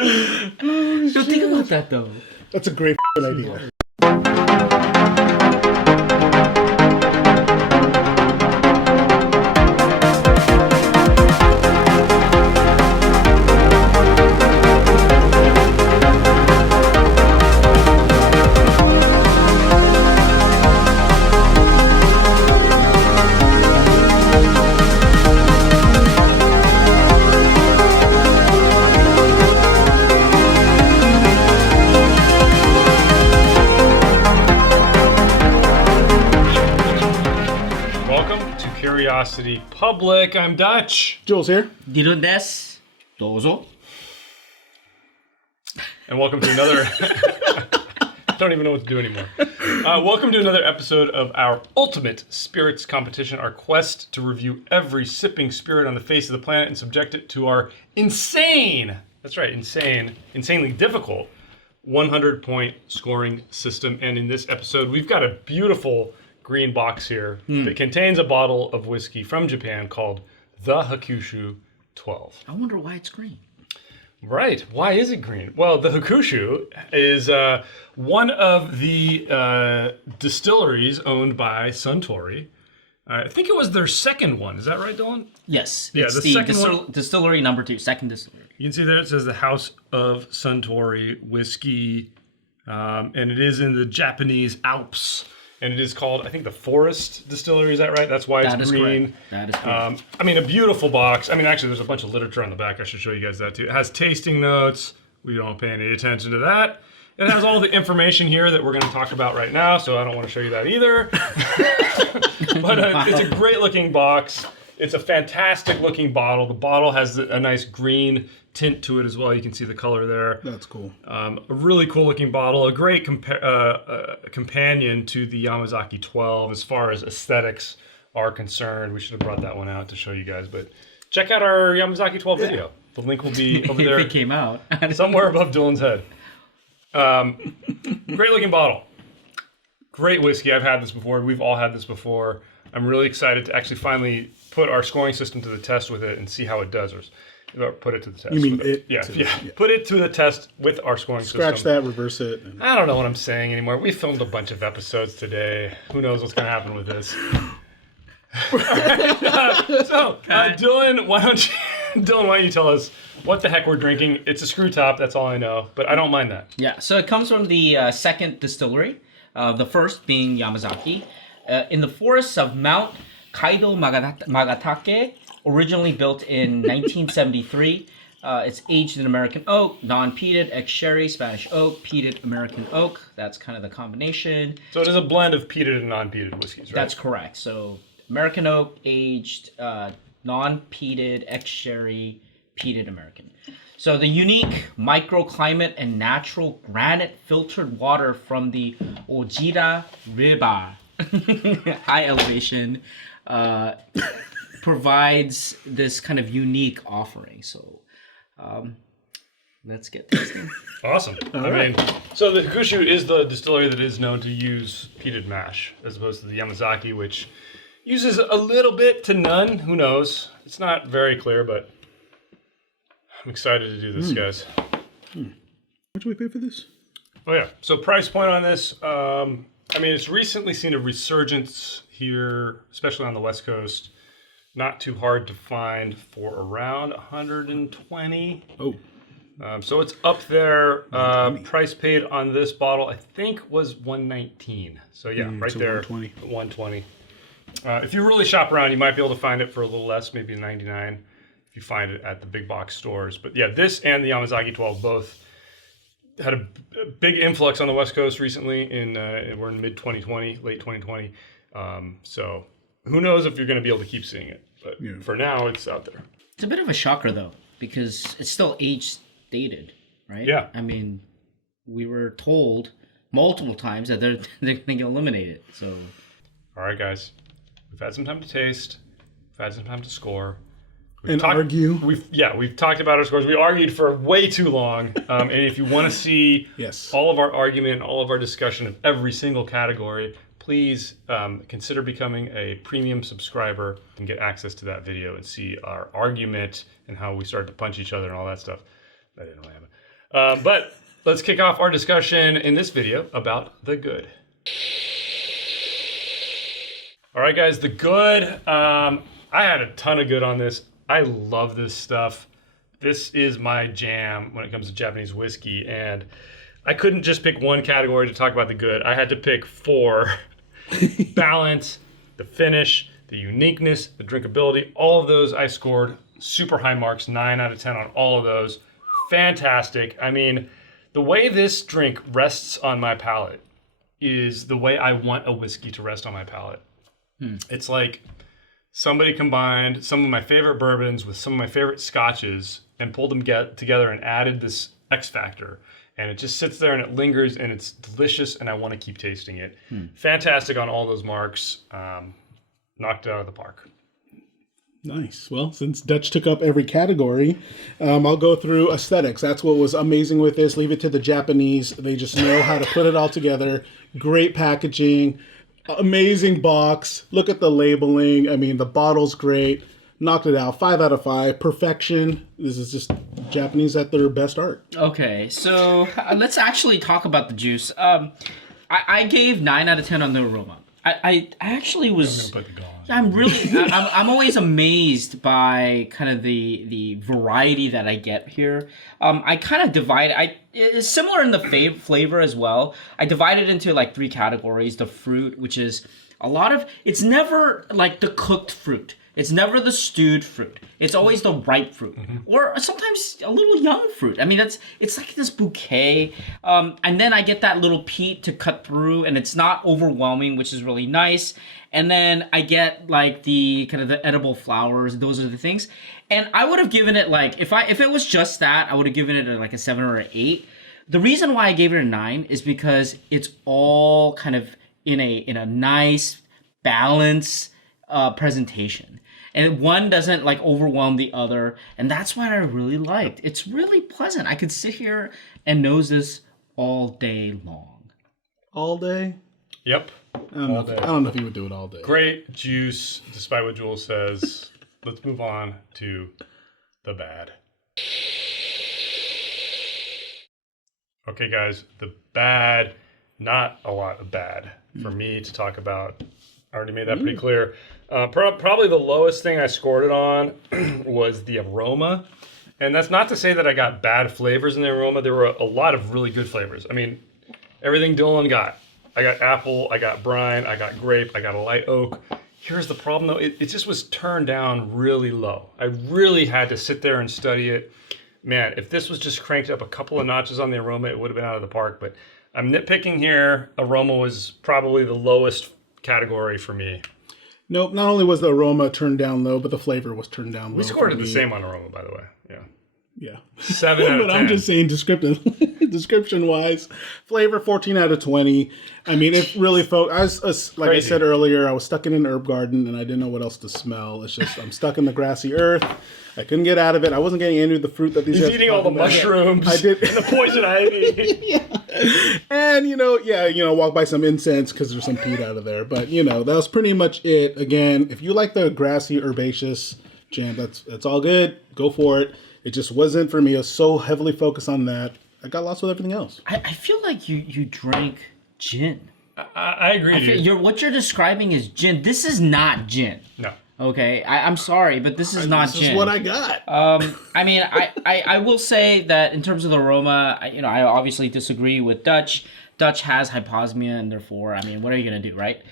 Don't think about that though. That's a great idea. Curiosity Public. I'm Dutch. Jules here. Diro des. Dozo. And welcome to another... I don't even know what to do anymore. Welcome to another episode of our ultimate spirits competition, our quest to review every sipping spirit on the face of the planet and subject it to our insane, that's right, insanely difficult 100-point scoring system. And in this episode, we've got a beautiful green box here that contains a bottle of whiskey from Japan called the Hakushu 12. I wonder why it's green. Right. Why is it green? Well, the Hakushu is one of the distilleries owned by Suntory. I think it was their second one. Is that right, Dylan? Yes. Yeah, It's the second one. Distillery number 2, second distillery. You can see there it says the House of Suntory Whiskey, and it is in the Japanese Alps. And it is called, I think, the Forest Distillery. Is that right? That's why it's green. That is correct. I mean, a beautiful box. I mean, actually, there's a bunch of literature on the back. I should show you guys that, too. It has tasting notes. We don't pay any attention to that. It has all the information here that we're going to talk about right now, so I don't want to show you that either. But it's a great-looking box. It's a fantastic-looking bottle. The bottle has a nice green tint to it as well. You can see the color there. That's cool. A really cool-looking bottle. A great companion to the Yamazaki 12 as far as aesthetics are concerned. We should have brought that one out to show you guys. But check out our Yamazaki 12 video. The link will be over there. If it came out. Somewhere above Dylan's head. Great-looking bottle. Great whiskey. I've had this before. We've all had this before. I'm really excited to actually finally put our scoring system to the test with it and see how it does. Or put it to the test. You mean it? Yeah. Put it to the test with our scoring system. Scratch that, reverse it. I don't know what I'm saying anymore. We filmed a bunch of episodes today. Who knows what's going to happen with this? Dylan, why don't you tell us what the heck we're drinking? It's a screw top. That's all I know. But I don't mind that. Yeah, so it comes from the second distillery, the first being Yamazaki, in the forests of Mount Kaido Magatake, originally built in 1973. It's aged in American oak, non-peated, ex-sherry, Spanish oak, peated American oak. That's kind of the combination. So it is a blend of peated and non-peated whiskeys, right? That's correct. So American oak, aged, non-peated, ex-sherry, peated American. So the unique microclimate and natural granite filtered water from the Ojira River, high elevation, provides this kind of unique offering. So let's get tasting. Awesome. So the Hakushu is the distillery that is known to use peated mash as opposed to the Yamazaki, which uses a little bit to none. Who knows? It's not very clear, but I'm excited to do this, guys. How much do we pay for this? Oh, yeah. So price point on this, it's recently seen a resurgence here, especially on the West Coast. Not too hard to find for around 120. Oh. So it's up there. Price paid on this bottle, I think, was $119. So yeah, right there. $120. If you really shop around, you might be able to find it for a little less, maybe $99 if you find it at the big box stores. But yeah, this and the Yamazaki 12 both had a big influx on the West Coast recently. We're in mid-2020, late 2020. So who knows if you're going to be able to keep seeing it. But for now, it's out there. It's a bit of a shocker, though, because it's still age-stated, right? Yeah. I mean, we were told multiple times that they're going to eliminate it. So, all right, guys. We've had some time to taste. We've had some time to score. Argue. We've talked about our scores. We argued for way too long. And if you want to see all of our argument, all of our discussion of every single category, please consider becoming a premium subscriber and get access to that video and see our argument and how we started to punch each other and all that stuff. That didn't really happen. But let's kick off our discussion in this video about the good. All right, guys, the good. I had a ton of good on this. I love this stuff. This is my jam when it comes to Japanese whiskey, and I couldn't just pick one category to talk about the good. I had to pick 4. Balance, the finish, the uniqueness, the drinkability, all of those I scored super high marks, 9 out of 10 on all of those. Fantastic. I mean, the way this drink rests on my palate is the way I want a whiskey to rest on my palate. It's like somebody combined some of my favorite bourbons with some of my favorite scotches and pulled them together and added this X factor. And it just sits there and it lingers and it's delicious and I want to keep tasting it. Fantastic on all those marks. Knocked it out of the park. Nice. Well, since Dutch took up every category, I'll go through aesthetics. That's what was amazing with this. Leave it to the Japanese. They just know how to put it all together. Great packaging. Amazing box. Look at the labeling. I mean, the bottle's great. Knocked it out. 5 out of 5. Perfection. This is just Japanese at their best art. Okay, so let's actually talk about the juice. I gave 9 out of 10 on the aroma. I actually was. I'm always amazed by kind of the variety that I get here. I kind of divide. It's similar in the flavor as well. I divide it into like 3 categories. The fruit, which is a lot of. It's never like the cooked fruit. It's never the stewed fruit. It's always the ripe fruit, or sometimes a little young fruit. I mean, it's like this bouquet, and then I get that little peat to cut through, and it's not overwhelming, which is really nice. And then I get like the kind of the edible flowers. Those are the things, and I would have given it like if it was just that, I would have given it like a 7 or an 8. The reason why I gave it a 9 is because it's all kind of in a nice balance presentation. And one doesn't like overwhelm the other, and that's what I really liked. It's really pleasant. I could sit here and nose this all day long. All day? Yep. I don't know if you would do it all day. Great juice, despite what Jules says. Let's move on to the bad. Okay, guys, the bad, not a lot of bad for me to talk about. I already made that pretty clear. Probably the lowest thing I scored it on was the aroma. And that's not to say that I got bad flavors in the aroma. There were a lot of really good flavors. I mean, everything Dylan got. I got apple, I got brine, I got grape, I got a light oak. Here's the problem though, it just was turned down really low. I really had to sit there and study it. Man, if this was just cranked up a couple of notches on the aroma, it would have been out of the park. But I'm nitpicking here. Aroma was probably the lowest category for me. Nope, not only was the aroma turned down low, but the flavor was turned down low. We scored it the same on aroma, by the way. Yeah. 7 out of 10. But I'm just saying description-wise, flavor 14 out of 20. I mean, it really like I said earlier, I was stuck in an herb garden and I didn't know what else to smell. It's just I'm stuck in the grassy earth. I couldn't get out of it. I wasn't getting any of the fruit that these guys He's eating all the mushrooms. I did. And the poison ivy. And walk by some incense because there's some peat out of there. But that was pretty much it. Again, if you like the grassy herbaceous jam, that's all good. Go for it. It just wasn't for me. I was so heavily focused on that. I got lost with everything else. I feel like you drank gin. I agree. What you're describing is gin. This is not gin. No. Okay, I'm sorry, but this is not gin. This is what I got. I mean, I will say that in terms of the aroma, I obviously disagree with Dutch. Dutch has hyposmia, and therefore, I mean, what are you gonna do, right?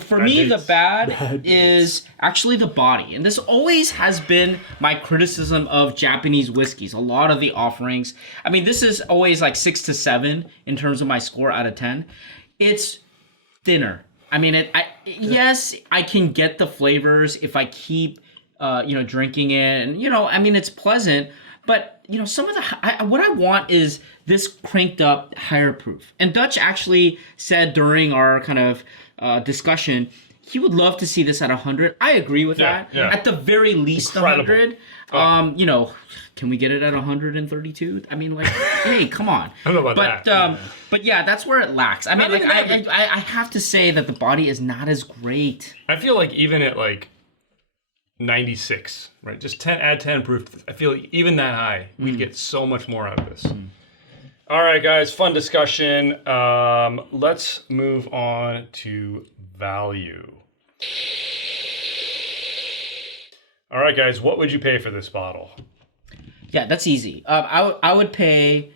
For me, the bad is actually the body, and this always has been my criticism of Japanese whiskeys. A lot of the offerings, I mean, this is always like 6 to 7 in terms of my score out of 10. It's thinner. I mean, yes, I can get the flavors if I keep, drinking it, and I mean, it's pleasant. But some of what I want is this cranked up higher proof. And Dutch actually said during our kind of discussion, he would love to see this at 100. I agree with that. Yeah. At the very least, incredible. 100. Can we get it at 132? I mean, like, hey, come on. I don't know about that. But yeah, that's where it lacks. I mean, I have to say that the body is not as great. I feel like even at like 96, right? Just 10, add 10 proof. I feel like even that high, we'd get so much more out of this. All right, guys, fun discussion. Let's move on to value. All right, guys, what would you pay for this bottle? Yeah, that's easy. I would pay,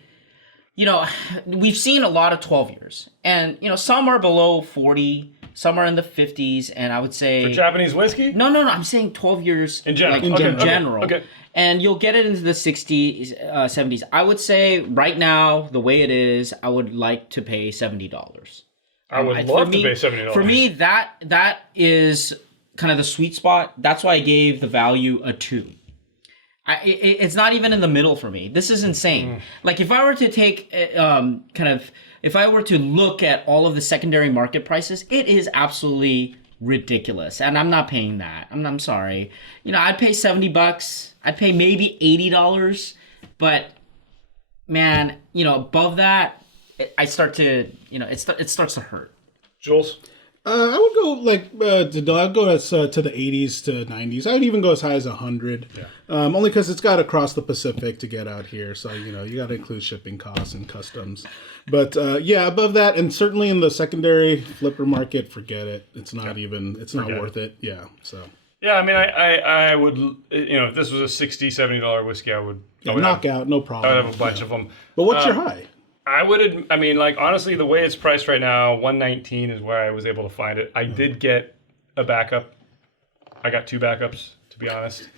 we've seen a lot of 12 years. And, some are below 40, some are in the 50s, and I would say... For Japanese whiskey? No, I'm saying 12 years... In general. Like, Okay, in general. Okay. And you'll get it into the 60s, 70s. I would say right now, the way it is, I would like to pay $70. I would love to pay $70. For me, that is kind of the sweet spot. That's why I gave the value a 2. It's not even in the middle for me. This is insane. Like if I were to take if I were to look at all of the secondary market prices, it is absolutely ridiculous, and I'm not paying that. I'm sorry. I'd pay $70. I'd pay maybe $80, but man, above that, I start to it starts to hurt. Jules? I would go I'd go to the 80s to 90s. I would even go as high as 100. Yeah. Only because it's got to cross the Pacific to get out here. So, you got to include shipping costs and customs. But above that, and certainly in the secondary flipper market, forget it. It's not it's not worth it. Yeah. So. Yeah, I mean, I would, if this was a $60, $70 whiskey, I would knock out, no problem. I would have a bunch of them. But what's your high? Honestly, the way it's priced right now, $119 is where I was able to find it. I did get a backup. I got 2 backups, to be honest.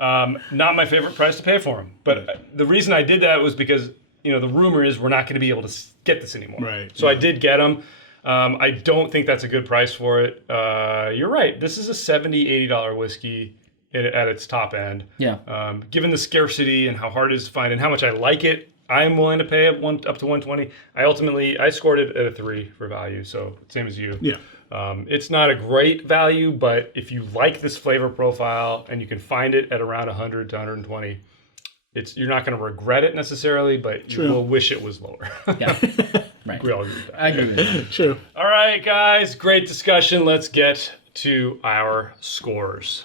Not my favorite price to pay for them. But the reason I did that was because, the rumor is we're not going to be able to get this anymore. Right. So I did get them. I don't think that's a good price for it. You're right. This is a $70, $80 whiskey at its top end. Yeah. Given the scarcity and how hard it is to find and how much I like it, I'm willing to pay up to 120. I scored it at a 3 for value, so same as you. Yeah. It's not a great value, but if you like this flavor profile and you can find it at around 100 to 120, you're not going to regret it necessarily, but you will wish it was lower. Yeah. Right. We all agree with that. I agree with that. True. All right, guys, great discussion. Let's get to our scores.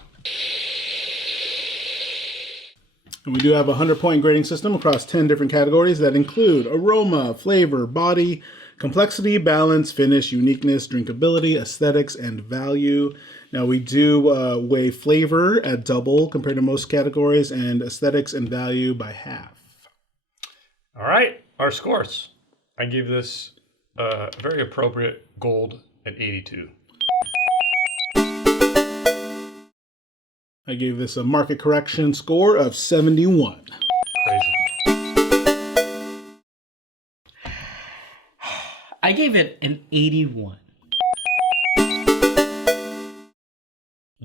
And we do have a 100-point grading system across 10 different categories that include aroma, flavor, body, complexity, balance, finish, uniqueness, drinkability, aesthetics, and value. Now, we do weigh flavor at double compared to most categories and aesthetics and value by half. All right, our scores. I gave this a very appropriate gold at 82. I gave this a market correction score of 71. Crazy. I gave it an 81.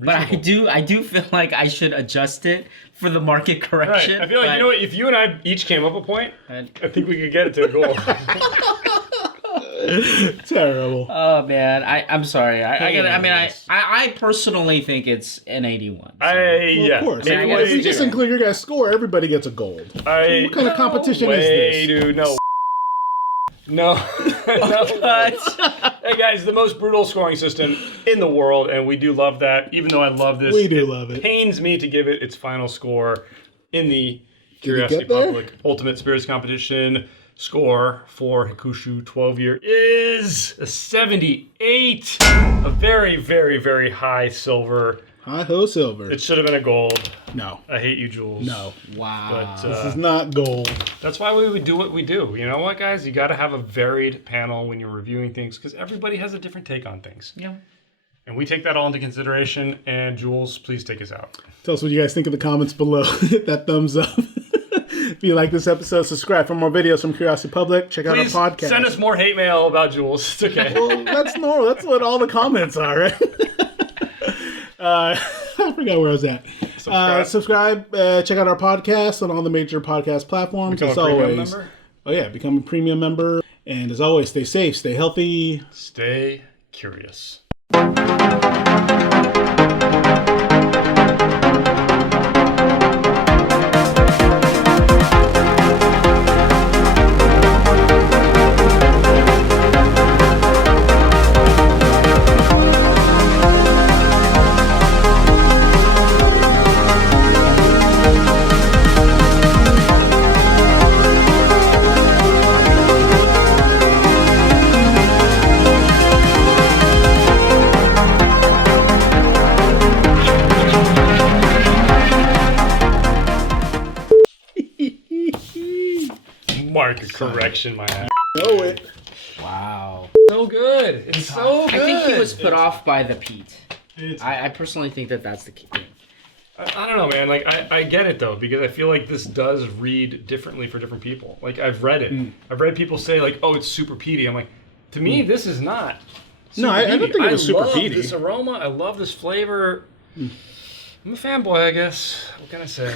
But I do feel like I should adjust it for the market correction. Right. I feel like, if you and I each came up a point, I think we could get it to a goal. Terrible. Oh man, I'm sorry. I personally think it's an 81. So. Of course. If you just include your guys' score, everybody gets a gold. What kind of competition is this? Dude, no. No. Hey guys, the most brutal scoring system in the world, and we do love that. Even though I love this, we do love it. Pains me to give it its final score in the Curiosity Public Ultimate Spirits Competition. Score for Hakushu 12-year is a 78. A very, very, very high silver. Hi-ho silver. It should have been a gold. No. I hate you, Jules. No. Wow. But, this is not gold. That's why we would do what we do. You know what, guys? You got to have a varied panel when you're reviewing things because everybody has a different take on things. Yeah. And we take that all into consideration. And Jules, please take us out. Tell us what you guys think in the comments below. Hit that thumbs up. If you like this episode, subscribe for more videos from Curiosity Public. Check out our podcast. Send us more hate mail about Jules. It's okay. Well, that's normal. That's what all the comments are, right? I forgot where I was at. Subscribe. Check out our podcast on all the major podcast platforms. Become a premium member? Oh, yeah. Become a premium member. And as always, stay safe, stay healthy. Stay curious. mark a correction, my ass. Know it. Wow. So good. It's so good. I think he was put off by the peat. It's- I personally think that's the key thing. I don't know, man. Like, I get it, though, because I feel like this does read differently for different people. Like, I've read it. I've read people say, like, oh, it's super peaty. I'm like, to me, this is not. No, I don't think it was super I love peaty. this aroma. I love this flavor. I'm a fanboy, I guess. What can I say?